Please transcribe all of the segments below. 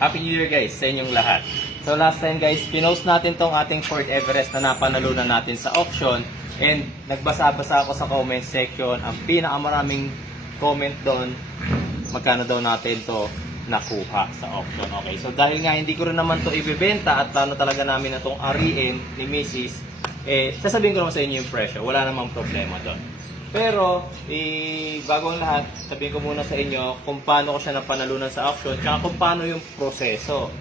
Happy New Year guys sa inyong lahat. So last time guys, pinost natin tong ating Ford Everest na napanalunan natin sa auction. And nagbasa-basa ako sa comment section. Ang pinakamaraming comment doon, magkano daw natin to nakuha sa auction. Okay, so dahil nga hindi ko rin naman to ibebenta at plano talaga namin na tong ariin ni Mrs. Sasabihin ko naman sa inyo yung presyo. Wala namang problema doon. Pero, bago ang lahat, sabihin ko muna sa inyo kung paano ko siya napanalunan sa auction tsaka kung paano yung proseso.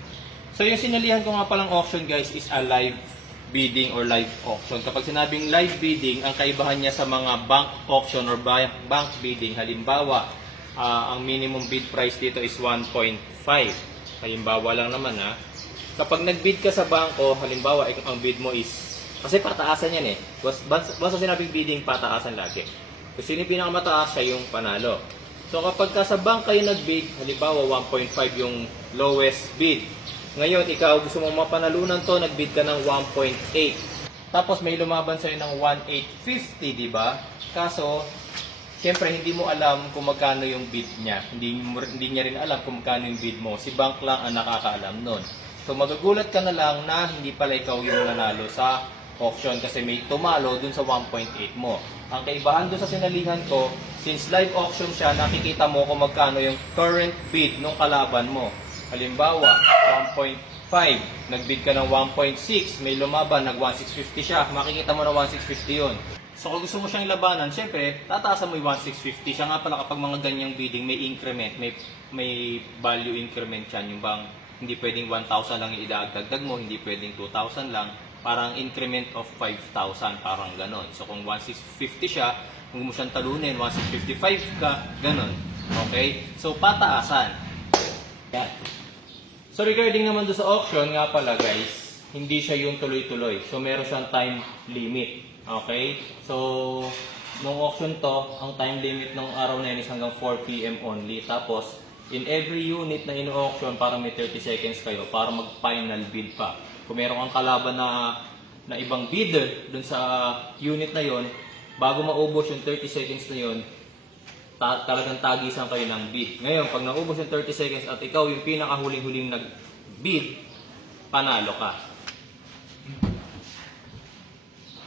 So, yung sinalihan ko nga palang auction guys is a live bidding or live auction. Kapag sinabing live bidding, ang kaibahan niya sa mga bank auction or bank bidding, halimbawa, ang minimum bid price dito is 1.5. Halimbawa lang naman ha. Kapag nag-bid ka sa bangko, halimbawa, ang bid mo is kasi pataasan yan eh. Basta sinabing bidding, pataasan lagi. Kasi sino yung pinakamataas, siya yung panalo. So kapag ka sa bank kayo nag-bid, halimbawa 1.5 yung lowest bid. Ngayon, ikaw gusto mong mapanalunan to, nag-bid ka ng 1.8. Tapos may lumaban sa'yo ng 1.850, di ba? Kaso, siyempre hindi mo alam kung magkano yung bid niya. Hindi niya rin alam kung magkano yung bid mo. Si bank lang ang nakakaalam nun. So magugulat ka na lang na hindi pala ikaw yung nanalo sa auction kasi may tumalo dun sa 1.8 mo. Ang kaibahan dun sa sinalihan ko, since live auction siya, nakikita mo kung magkano yung current bid ng kalaban mo. Halimbawa, 1.5, nag-bid ka ng 1.6, may lumaban, nag-1.650 siya, makikita mo na 1.650 yun. So kung gusto mo siyang labanan, syempre, tataasan mo yung 1.650. Siya nga pala kapag mga ganyang bidding, may increment, may value increment yan. Yung bang hindi pwedeng 1,000 lang idagdag mo, hindi pwedeng 2,000 lang. Parang increment of 5,000, parang ganon. So kung 1,650 siya, kung mo siyang talunin, 1,655 ka, ganon. Okay? So pataasan. Yan. So regarding naman doon sa auction, nga pala guys, hindi siya yung tuloy-tuloy. So meron siyang time limit. Okay? So, nung auction to, ang time limit ng araw na yun is hanggang 4 PM only. Tapos, in every unit na ino-auction, parang may 30 seconds kayo para mag-final bid pa. Kung meron kang kalaban na ibang bidder dun sa unit na yon, bago maubos yung 30 seconds na yon, talagang tagisan kayo ng bid. Ngayon, pag naubos yung 30 seconds at ikaw yung pinakahuling-huling nag-bid, panalo ka.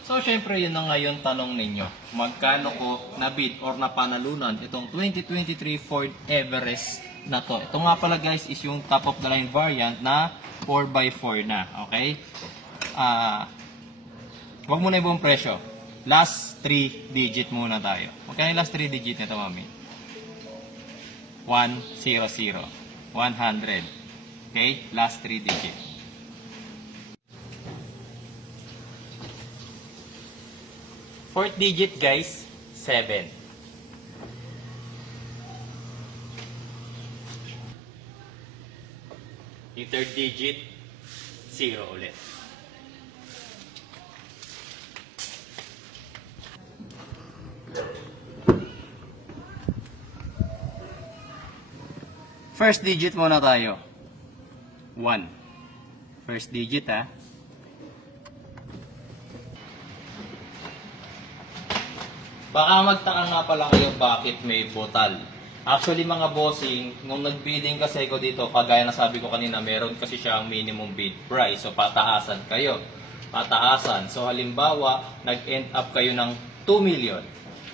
So, syempre, yun na ngayon tanong ninyo. Magkano ko na-bid or napanalunan itong 2023 Ford Everest na to. Ito nga pala guys is yung top of the line variant na 4x4 na. Okay? Huwag muna yung buong presyo. Last 3 digit muna tayo. Magkano yung last 3 digit nito, mami? 100. 100. Okay? Last 3 digit. Fourth digit guys, 7. Yung third digit, 0 ulit. First digit muna tayo. 1. First digit ha. Baka magtaka nga pala kayo bakit may botal. Actually mga bossing, nung nag-bidding kasi ko dito, kagaya na sabi ko kanina, meron kasi siyang minimum bid price. So pataasan kayo. Pataasan. So halimbawa, nag-end up kayo ng 2 million.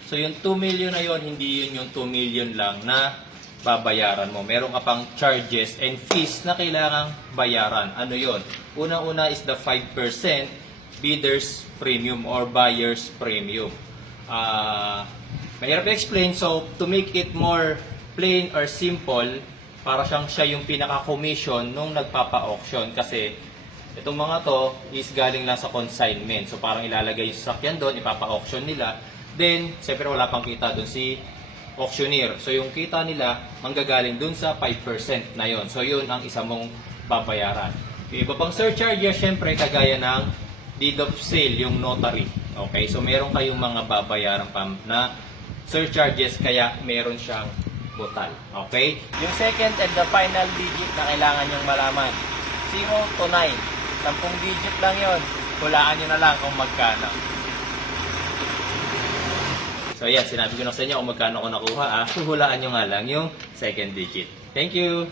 So yung 2 million na yon, hindi yun yung 2 million lang na babayaran mo. Meron ka pang charges and fees na kailangang bayaran. Ano yon? Una-una is the 5% bidder's premium or buyer's premium. Mahirap i-explain, so to make it more plain or simple, para siya yung pinaka-commission nung nagpapa-auction kasi itong mga to is galing lang sa consignment. So parang ilalagay yung sasakyan doon, ipapa-auction nila. Then, siyempre wala pang kita doon si auctioneer. So yung kita nila manggagaling doon sa 5% na yon. So yun ang isa mong babayaran. Yung iba pang surcharges, siyempre kagaya ng deed of sale, yung notary. Okay, so meron kayong mga babayaran pa na surcharges kaya meron siyang butal. Okay? Yung second and the final digit na kailangan nyong malaman, 0 to 9. 10 digit lang yon. Hulaan nyo na lang kung magkano. So yan, sinabi ko na sa inyo kung magkano ko nakuha. Hulaan nyo nga lang yung second digit. Thank you!